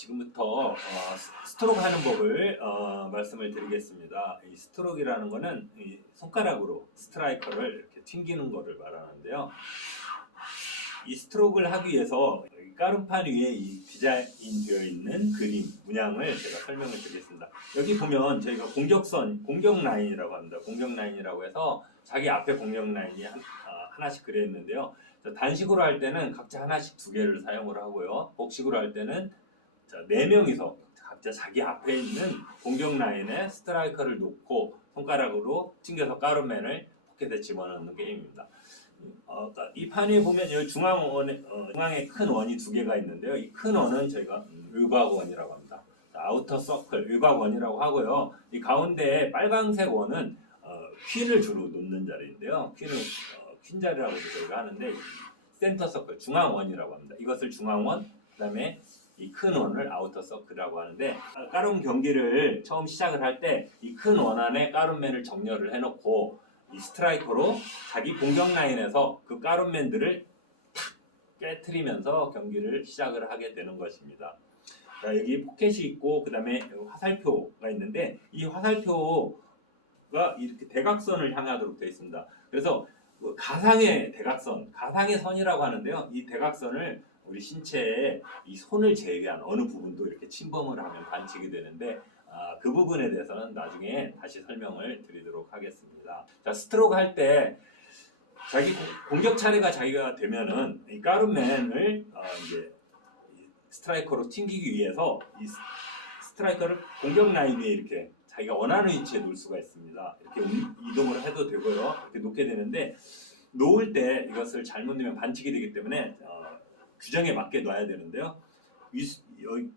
지금부터 스트로크 하는 법을 말씀을 드리겠습니다. 이 스트로크라는 거는 이 손가락으로 스트라이커를 이렇게 튕기는 거를 말하는데요. 이 스트로크를 하기 위해서 까름판 위에 이 디자인 되어 있는 그림, 문양을 제가 설명을 드리겠습니다. 여기 보면 저희가 공격선, 공격 라인이라고 합니다. 공격 라인이라고 해서 자기 앞에 공격 라인이 하나씩 그려 있는데요. 단식으로 할 때는 각자 하나씩 두 개를 사용을 하고요. 복식으로 할 때는 4명이서 각자 자기 앞에 있는 공격 라인에 스트라이커를 놓고 손가락으로 튕겨서 까름맨을 포켓에 집어넣는 게임입니다. 이 판 위에 보면 여기 중앙에 큰 원이 두 개가 있는데요. 이 큰 원은 저희가 외곽원이라고 합니다. 아우터 서클, 외곽원이라고 하고요. 이 가운데에 빨간색 원은 퀸을 주로 놓는 자리인데요. 퀸 자리라고 저희가 하는데 센터 서클, 중앙원이라고 합니다. 이것을 중앙원, 그 다음에 이 큰 원을 아우터 서클이라고 하는데, 까름 경기를 처음 시작을 할 때 이 큰 원 안에 까름맨을 정렬을 해놓고 이 스트라이커로 자기 공격 라인에서 그 까름맨들을 탁 깨트리면서 경기를 시작을 하게 되는 것입니다. 자, 여기 포켓이 있고 그 다음에 화살표가 있는데, 이 화살표가 이렇게 대각선을 향하도록 되어 있습니다. 그래서 가상의 대각선, 가상의 선이라고 하는데요. 이 대각선을 우리 신체에 이 손을 제외한 어느 부분도 이렇게 침범을 하면 반칙이 되는데, 그 부분에 대해서는 나중에 다시 설명을 드리도록 하겠습니다. 자, 스트로크 할 때 자기 공격 차례가 자기가 되면은 이 까름맨을 이제 스트라이커로 튕기기 위해서 이 스트라이커를 공격 라인 위에 이렇게 자기가 원하는 위치에 놓을 수가 있습니다. 이렇게 이동을 해도 되고요. 이렇게 놓게 되는데, 놓을 때 이것을 잘못 놓으면 반칙이 되기 때문에 규정에 맞게 놔야 되는데요.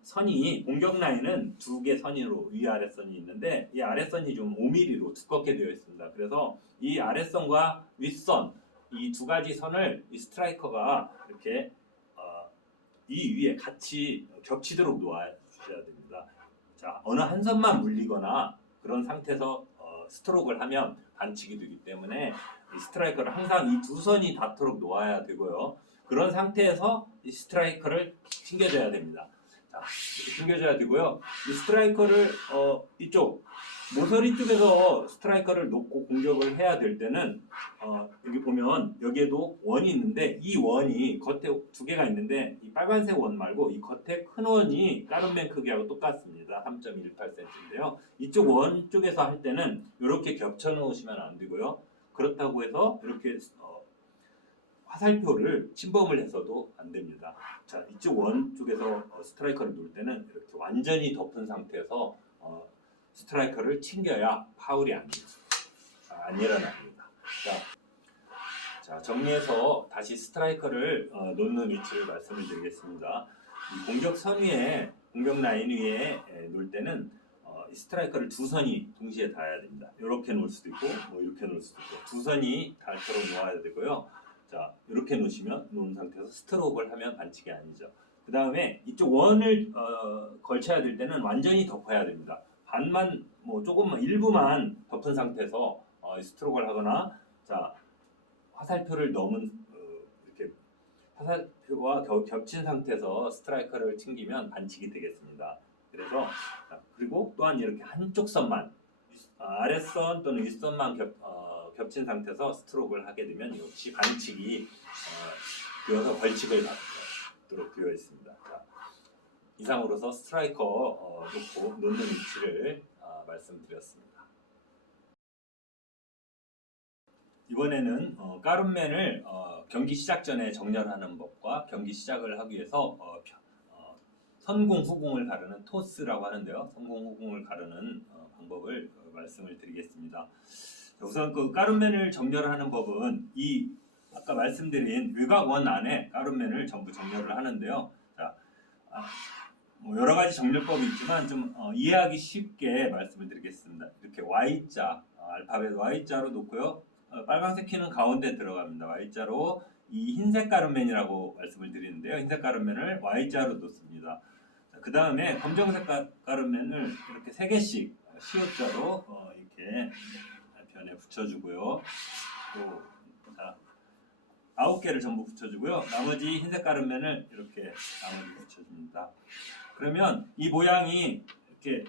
선이 공격 라인은 두 개 선으로 위아래 선이 있는데, 이 아랫선이 좀 5mm로 두껍게 되어 있습니다. 그래서 이 아랫선과 윗선, 이 두 가지 선을 이 스트라이커가 이렇게 이 위에 같이 겹치도록 놓아주셔야 됩니다. 자, 어느 한 선만 물리거나 그런 상태에서 스트로크를 하면 반칙이 되기 때문에 이 스트라이커를 항상 이 두 선이 닿도록 놓아야 되고요. 그런 상태에서 이 스트라이커를 튕겨줘야 됩니다. 자, 튕겨줘야 되고요. 이 스트라이커를 이쪽 모서리 쪽에서 스트라이커를 놓고 공격을 해야 될 때는 여기 보면 여기에도 원이 있는데, 이 원이 겉에 두 개가 있는데 이 빨간색 원 말고 이 겉에 큰 원이 까름맨 크기하고 똑같습니다. 3.18cm인데요. 이쪽 원 쪽에서 할 때는 이렇게 겹쳐 놓으시면 안 되고요. 그렇다고 해서 이렇게 화살표를 침범을 해서도 안 됩니다. 자, 이쪽 원 쪽에서 스트라이커를 놓을 때는 이렇게 완전히 덮은 상태에서 스트라이커를 튕겨야 파울이 안 일어납니다. 자, 정리해서 다시 스트라이커를 놓는 위치를 말씀을 드리겠습니다. 이 공격선 위에, 공격 라인 위에 놓을 때는 이 스트라이커를 두 선이 동시에 닿아야 됩니다. 이렇게 놓을 수도 있고 이렇게 놓을 수도 있고 두 선이 닿도록 놓아야 되고요. 자, 이렇게 놓은 상태에서 스트로크를 하면 반칙이 아니죠. 그 다음에 이쪽 원을 걸쳐야 될 때는 완전히 덮어야 됩니다. 반만, 조금만, 일부만 덮은 상태에서 스트로크를 하거나, 자, 화살표를 넘은 이렇게 화살표와 겹친 상태에서 스트라이커를 튕기면 반칙이 되겠습니다. 그래서 그리고 또한 이렇게 한쪽 선만, 아랫선 또는 윗선만 겹친 상태에서 스트로크를 하게 되면 역시 반칙이 되어서 벌칙을 받도록 되어 있습니다. 자, 이상으로서 스트라이커 놓는 위치를 말씀드렸습니다. 이번에는 까름맨을 경기 시작 전에 정렬하는 법과 경기 시작을 하기 위해서 선공, 후공을 가르는 토스라고 하는데요. 선공, 후공을 가르는 방법을 말씀을 드리겠습니다. 우선 그 까름맨을 정렬하는 법은 이 아까 말씀드린 외곽원 안에 까름맨을 전부 정렬을 하는데요. 자, 여러 가지 정렬법이 있지만 좀 이해하기 쉽게 말씀을 드리겠습니다. 이렇게 Y자, 알파벳 Y자로 놓고요. 빨간색 키는 가운데 들어갑니다. Y자로 이 흰색 까름맨이라고 말씀을 드리는데요. 흰색 까름맨을 Y자로 놓습니다. 그 다음에 검정색 까름맨을 이렇게 3개씩 시옷자로 이렇게 변에 붙여주고요. 또, 자, 9개를 전부 붙여주고요. 나머지 흰색 가루면을 이렇게 나머지 붙여줍니다. 그러면 이 모양이 이렇게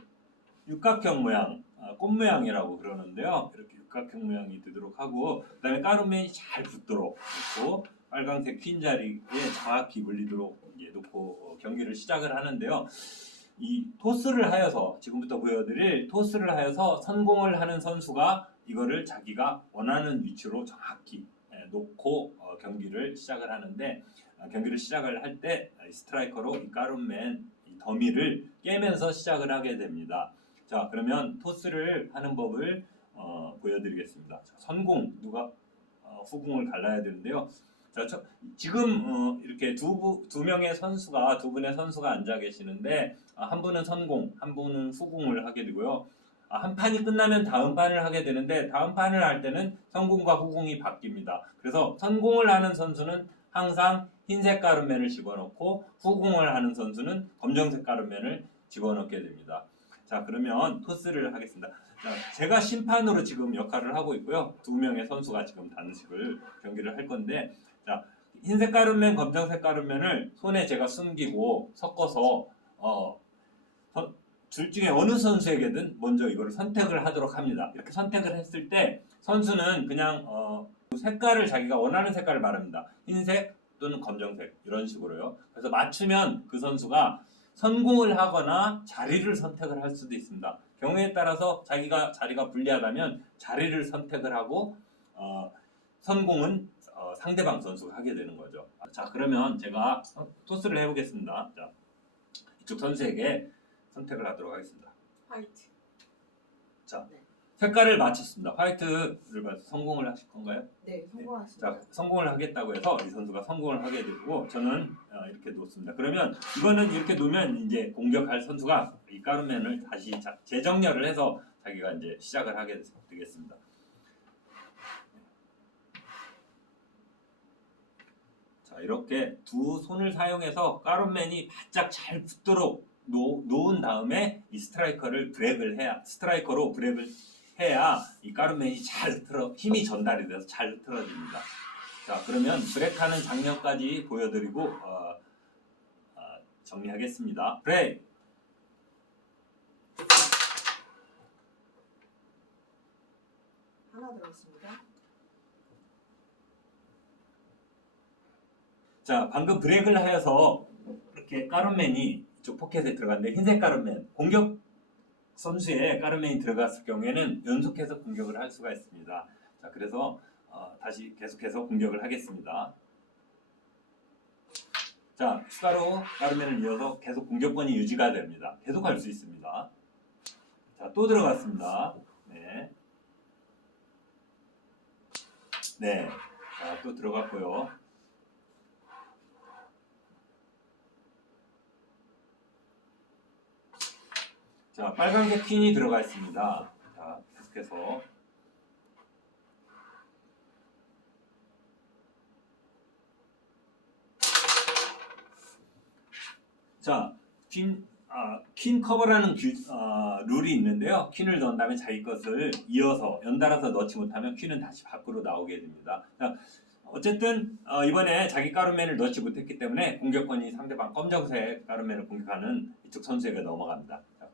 육각형 모양, 꽃 모양이라고 그러는데요. 이렇게 육각형 모양이 되도록 하고, 그 다음에 가루면이 잘 붙도록 놓고, 빨강색 핀 자리에 정확히 물리도록 이제 놓고 경기를 시작을 하는데요. 이 토스를 하여서, 지금부터 보여드릴 토스를 하여서 선공을 하는 선수가 이거를 자기가 원하는 위치로 정확히 놓고 경기를 시작을 하는데, 경기를 시작을 할 때 스트라이커로 이 가룸맨 이 더미를 깨면서 시작을 하게 됩니다. 자, 그러면 토스를 하는 법을 보여드리겠습니다. 자, 선공, 누가 후공을 갈라야 되는데요. 자, 지금 이렇게 두 명의 선수가, 두 분의 선수가 앉아 계시는데, 한 분은 선공, 한 분은 후공을 하게 되고요. 한 판이 끝나면 다음 판을 하게 되는데, 다음 판을 할 때는 선공과 후공이 바뀝니다. 그래서 선공을 하는 선수는 항상 흰색 가루면을 집어넣고, 후공을 하는 선수는 검정색 가루면을 집어넣게 됩니다. 자, 그러면 토스를 하겠습니다. 자, 제가 심판으로 지금 역할을 하고 있고요. 두 명의 선수가 지금 단식을 경기를 할 건데, 자, 흰색 가루면, 검정색 가루면을 손에 제가 숨기고 섞어서 둘 중에 어느 선수에게든 먼저 이걸 선택을 하도록 합니다. 이렇게 선택을 했을 때 선수는 그냥 색깔을 자기가 원하는 색깔을 말합니다. 흰색 또는 검정색 이런 식으로요. 그래서 맞추면 그 선수가 선공을 하거나 자리를 선택을 할 수도 있습니다. 경우에 따라서 자기가 자리가 불리하다면 자리를 선택을 하고 선공은 상대방 선수가 하게 되는 거죠. 자, 그러면 제가 토스를 해보겠습니다. 자, 이쪽 선수에게 선택을 하도록 하겠습니다. 화이트. 자, 네. 색깔을 맞췄습니다. 화이트를 봐서 성공을 하실 건가요? 네, 성공하십니다. 자, 성공을 하겠다고 해서 이 선수가 성공을 하게 되고 저는 이렇게 놓습니다. 그러면 이거는 이렇게 놓으면 이제 공격할 선수가 이 가루면을 다시 재정렬을 해서 자기가 이제 시작을 하게 되겠습니다. 자, 이렇게 두 손을 사용해서 가루맨이 바짝 잘 붙도록 놓은 다음에 이 스트라이커로 브레이크를 해야 이 가루맨이 잘 힘이 전달이 돼서 잘 흐트러집니다. 자, 그러면 브레이크하는 장면까지 보여드리고 정리하겠습니다. 브레이크! 하나 들어있습니다. 자, 방금 브레이크를 하여서 이렇게 가루맨이 이쪽 포켓에 들어갔는데 흰색 가루맨, 공격 선수의 가루맨이 들어갔을 경우에는 연속해서 공격을 할 수가 있습니다. 자, 그래서 다시 계속해서 공격을 하겠습니다. 자, 추가로 가루맨을 이어서 계속 공격권이 유지가 됩니다. 계속 할 수 있습니다. 자, 또 들어갔습니다. 네. 네. 자, 또 들어갔고요. 자, 빨간색 핀이 들어가 있습니다. 자, 계속해서. 자, 퀸 커버라는 룰이 있는데요. 퀸을 넣은 다음에 자기 것을 이어서 연달아서 넣지 못하면 퀸은 다시 밖으로 나오게 됩니다. 자, 어쨌든 이번에 자기 가루맨을 넣지 못했기 때문에 공격권이 상대방 검정색 가루맨을 공격하는 이쪽 선수에게 넘어갑니다. 자.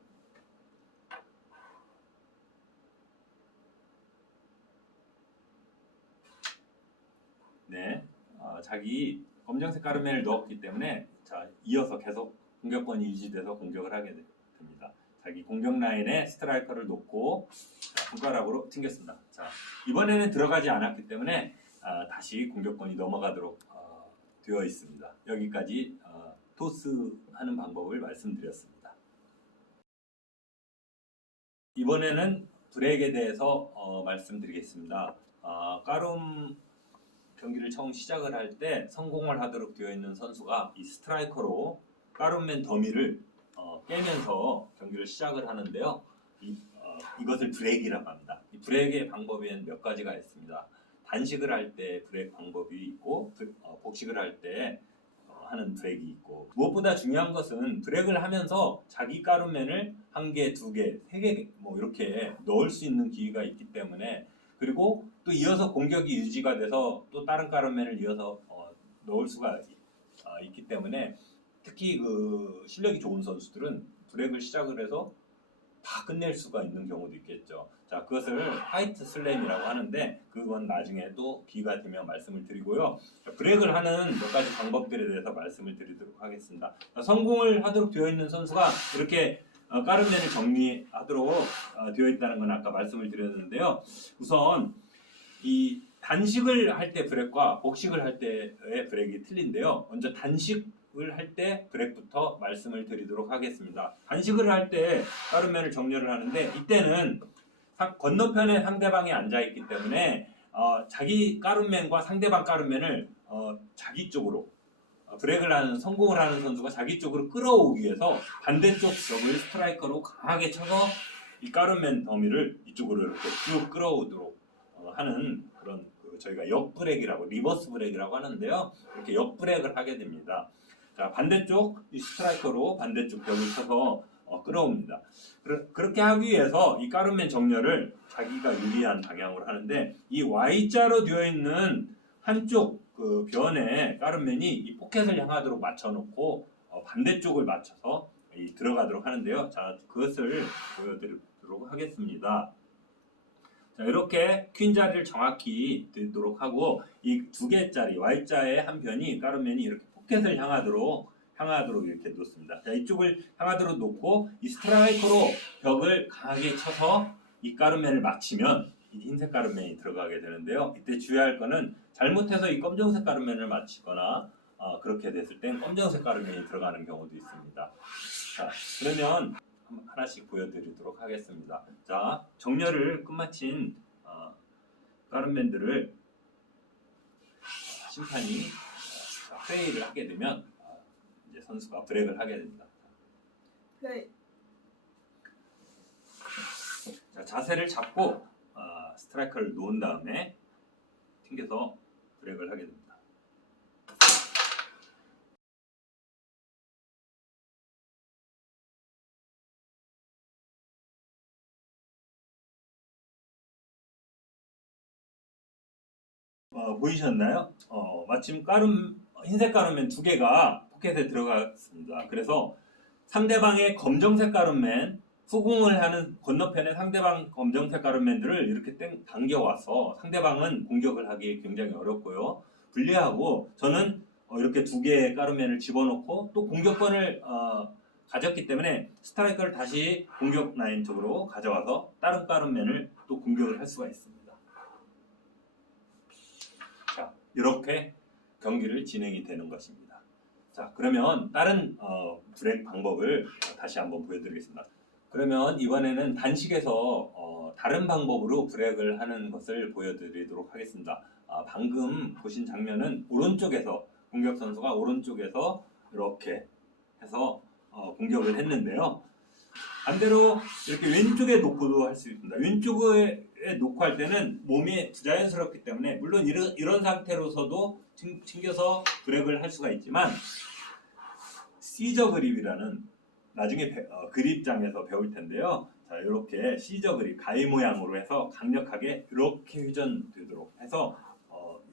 네, 자기 검정색 가루맨을 넣었기 때문에 자, 이어서 계속 공격권이 유지돼서 공격을 하게 됩니다. 자기 공격 라인에 스트라이커를 놓고 손가락으로 튕겼습니다. 자, 이번에는 들어가지 않았기 때문에 다시 공격권이 넘어가도록 되어 있습니다. 여기까지 토스하는 방법을 말씀드렸습니다. 이번에는 브레이크에 대해서 말씀드리겠습니다. 가룸 경기를 처음 시작을 할 때 성공을 하도록 되어 있는 선수가 이 스트라이커로 가룸맨 더미를 깨면서 경기를 시작을 하는데요. 이것을 브레이크라고 합니다. 이 브레이크의 방법에는 몇 가지가 있습니다. 단식을 할 때 브레이크 방법이 있고 복식을 할 때 하는 브레이크 있고, 무엇보다 중요한 것은 브레이크를 하면서 자기 가룸맨을 1개, 2개, 3개 뭐 이렇게 넣을 수 있는 기회가 있기 때문에 그리고 또 이어서 공격이 유지가 돼서 또 다른 가름맨을 이어서 넣을 수가 있기 때문에 특히 그 실력이 좋은 선수들은 브렉을 시작을 해서 다 끝낼 수가 있는 경우도 있겠죠. 자, 그것을 화이트 슬램이라고 하는데 그건 나중에 또 기회가 되면 말씀을 드리고요. 자, 브렉을 하는 몇 가지 방법들에 대해서 말씀을 드리도록 하겠습니다. 자, 성공을 하도록 되어 있는 선수가 이렇게 가름맨을 정리하도록 되어 있다는 건 아까 말씀을 드렸는데요. 우선 이 단식을 할 때 브렉과 복식을 할 때의 브렉이 틀린데요. 먼저 단식을 할 때 브렉부터 말씀을 드리도록 하겠습니다. 단식을 할 때 가름맨을 정렬을 하는데 이때는 건너편에 상대방이 앉아있기 때문에 자기 가름맨과 상대방 가름맨을 자기 쪽으로 브렉을 하는 성공을 하는 선수가 자기 쪽으로 끌어오기 위해서 반대쪽 벽을 스트라이커로 강하게 쳐서 이 가름맨 더미를 이쪽으로 이렇게 쭉 끌어오도록 하는 그런 저희가 역브렉이라고 리버스 브렉이라고 하는데요. 이렇게 역브렉을 하게 됩니다. 자, 반대쪽 이 스트라이커로 반대쪽 벽을 쳐서 끌어옵니다. 그렇게 하기 위해서 이 가름맨 정렬을 자기가 유리한 방향으로 하는데 이 Y자로 되어 있는 한쪽 그 변에 가름맨이 이 포켓을 향하도록 맞춰놓고 반대쪽을 맞춰서 들어가도록 하는데요. 자, 그것을 보여드리도록 하겠습니다. 자, 이렇게 퀸 자리를 정확히 들도록 하고 이 두 개짜리 Y자의 한 변이 가름맨이 이렇게 포켓을 향하도록 이렇게 놓습니다. 자, 이쪽을 향하도록 놓고 이 스트라이커로 벽을 강하게 쳐서 이 가름맨을 맞히면 이 흰색 가름맨이 들어가게 되는데요. 이때 주의할 거는 잘못해서 이 검정색 가름맨을 맞히거나 그렇게 됐을 땐 검정색 가름맨이 들어가는 경우도 있습니다. 자, 그러면 하나씩 보여드리도록 하겠습니다. 자, 정렬을 끝마친 가름맨들을 심판이 플레이를 하게 되면 이제 선수가 브렉을 하게 됩니다. 플레이. 자, 자세를 잡고 스트라이커를 놓은 다음에 튕겨서 브렉을 하게 됩니다. 보이셨나요? 마침 흰색 가름맨 두 개가 포켓에 들어갔습니다. 그래서 상대방의 검정색 가름맨 후공을 하는 건너편에 상대방 검정색 가름맨들을 이렇게 당겨와서 상대방은 공격을 하기 굉장히 어렵고요. 불리하고 저는 이렇게 두 개의 가름맨을 집어넣고 또 공격권을 가졌기 때문에 스트라이커를 다시 공격 라인 쪽으로 가져와서 다른 가름맨을 또 공격을 할 수가 있습니다. 자, 이렇게 경기를 진행이 되는 것입니다. 자, 그러면 다른 브렉 방법을 다시 한번 보여드리겠습니다. 그러면 이번에는 단식에서 다른 방법으로 브렉을 하는 것을 보여드리도록 하겠습니다. 방금 보신 장면은 오른쪽에서 공격 선수가 오른쪽에서 이렇게 해서 공격을 했는데요. 반대로 이렇게 왼쪽에 놓고도 할 수 있습니다. 왼쪽에 놓고 할 때는 몸이 부자연스럽기 때문에 물론 이런 상태로서도 튕겨서 브렉을 할 수가 있지만 시저 그립이라는 나중에 그립장에서 배울 텐데요. 자, 이렇게 시저 그립 가위 모양으로 해서 강력하게 이렇게 회전되도록 해서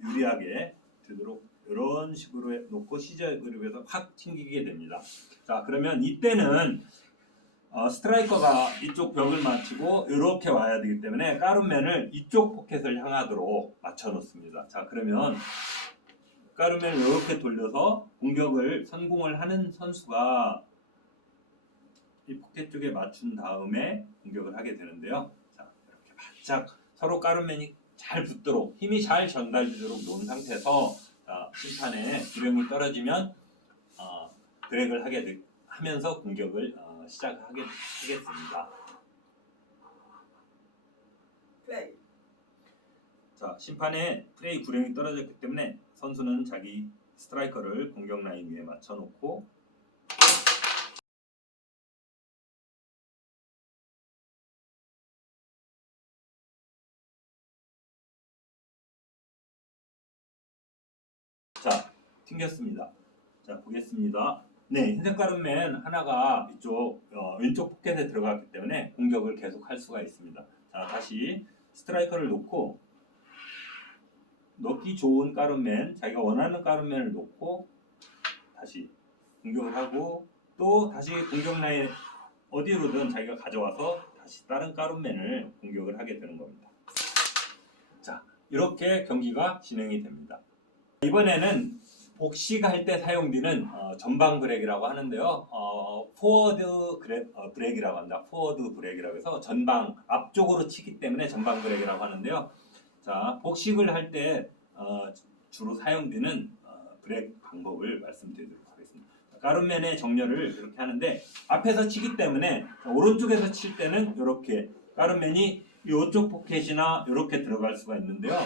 유리하게 되도록 이런 식으로 놓고 시저 그립에서 확 튕기게 됩니다. 자, 그러면 이때는 스트라이커가 이쪽 벽을 맞추고 이렇게 와야 되기 때문에 가름맨을 이쪽 포켓을 향하도록 맞춰 놓습니다. 자, 그러면 가름맨을 이렇게 돌려서 공격을 성공을 하는 선수가 이 포켓 쪽에 맞춘 다음에 공격을 하게 되는데요. 자, 이렇게 바짝 서로 가름맨이 잘 붙도록 힘이 잘 전달되도록 놓은 상태에서 심판의 구령이 떨어지면 브렉을 하면서 공격을 시작하겠습니다. 플레이. 자, 심판의 플레이 구령이 떨어졌기 때문에 선수는 자기 스트라이커를 공격 라인 위에 맞춰놓고 자, 튕겼습니다. 자, 보겠습니다. 네, 흰색 가름맨 하나가 이쪽 왼쪽 포켓에 들어갔기 때문에 공격을 계속 할 수가 있습니다. 자, 다시 스트라이커를 놓고 넣기 좋은 가름맨, 자기가 원하는 가름맨을 놓고 다시 공격을 하고 또 다시 공격 라인 어디로든 자기가 가져와서 다시 다른 가름맨을 공격을 하게 되는 겁니다. 자, 이렇게 경기가 진행이 됩니다. 이번에는 복식할 때 사용되는 전방 브레이크라고 하는데요. 포워드 브레이크라고 합니다. 포워드 브레이크라고 해서 전방 앞쪽으로 치기 때문에 전방 브레이크라고 하는데요. 자, 복식을 할 때 주로 사용되는 브레이크 방법을 말씀드리도록 하겠습니다. 가름맨의 정렬을 이렇게 하는데 앞에서 치기 때문에 오른쪽에서 칠 때는 이렇게 가름맨이 이쪽 포켓이나 이렇게 들어갈 수가 있는데요.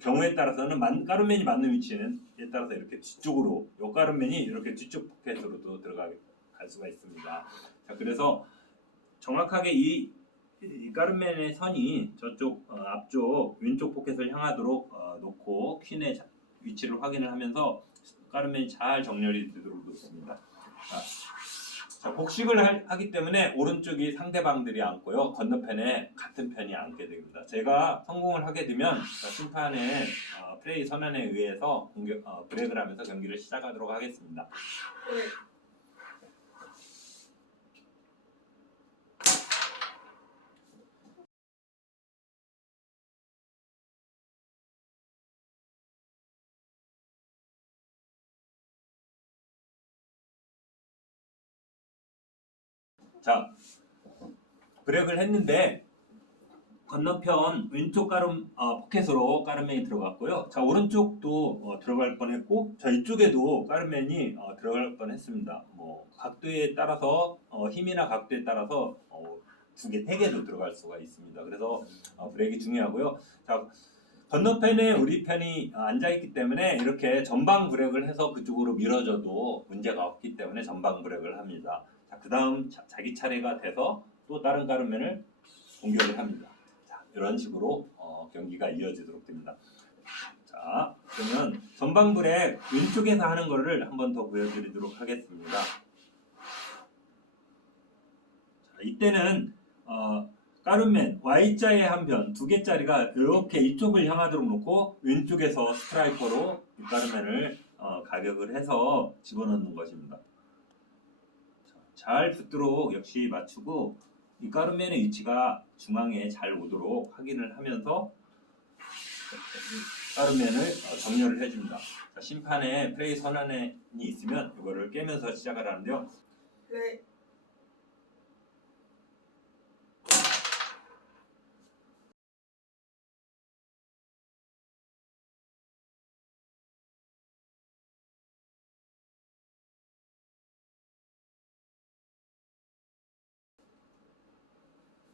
경우에 따라서는 가름맨이 맞는 위치는 에 따라서 이렇게 뒤쪽으로 요 가름맨이 이렇게 뒤쪽 포켓으로도 들어갈 수가 있습니다. 자, 그래서 정확하게 이 가름맨의 선이 저쪽 앞쪽 왼쪽 포켓을 향하도록 놓고 퀸의 위치를 확인을 하면서 가름맨이 잘 정렬이 되도록 놓습니다. 자, 복식을 하기 때문에 오른쪽이 상대방들이 앉고요. 건너편에 같은 편이 앉게 됩니다. 제가 성공을 하게 되면 심판의 플레이 선언에 의해서 브레이크를 하면서 경기를 시작하도록 하겠습니다. 플레이. 자, 브레이크를 했는데 건너편 왼쪽 포켓으로 가름맨이 들어갔고요. 자, 오른쪽도 들어갈 뻔했고, 자, 이쪽에도 가름맨이 들어갈 뻔했습니다. 뭐 각도에 따라서 힘이나 각도에 따라서 두 개, 세 개도 들어갈 수가 있습니다. 그래서 브레이크 중요하고요. 자, 건너편에 우리 편이 앉아있기 때문에 이렇게 전방 브레이크를 해서 그쪽으로 밀어줘도 문제가 없기 때문에 전방 브레이크를 합니다. 자, 그 다음 자기 차례가 돼서 또 다른 가름맨을 공격을 합니다. 자, 이런 식으로 경기가 이어지도록 됩니다. 자, 그러면 전방 브레이크 왼쪽에서 하는 거를 한 번 더 보여드리도록 하겠습니다. 자, 이때는 가름맨 Y자의 한 편, 두 개짜리가 이렇게 이쪽을 향하도록 놓고 왼쪽에서 스트라이커로 이 가름맨을 가격을 해서 집어넣는 것입니다. 잘 붙도록 역시 맞추고 이 가름맨의 위치가 중앙에 잘 오도록 확인을 하면서 가름맨을 정렬을 해줍니다. 자, 심판의 플레이 선언이 있으면 이거를 깨면서 시작을 하는데요. 플레이.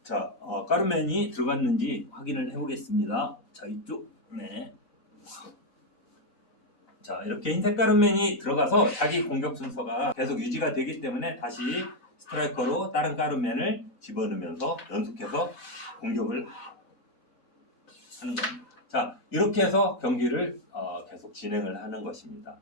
자, 가름맨이 들어갔는지 확인을 해보겠습니다. 자, 이쪽, 네. 자, 이렇게 흰색 가름맨이 들어가서 자기 공격 순서가 계속 유지가 되기 때문에 다시 스트라이커로 다른 가름맨을 집어넣으면서 연속해서 공격을 하는 겁니다. 자, 이렇게 해서 경기를 계속 진행을 하는 것입니다.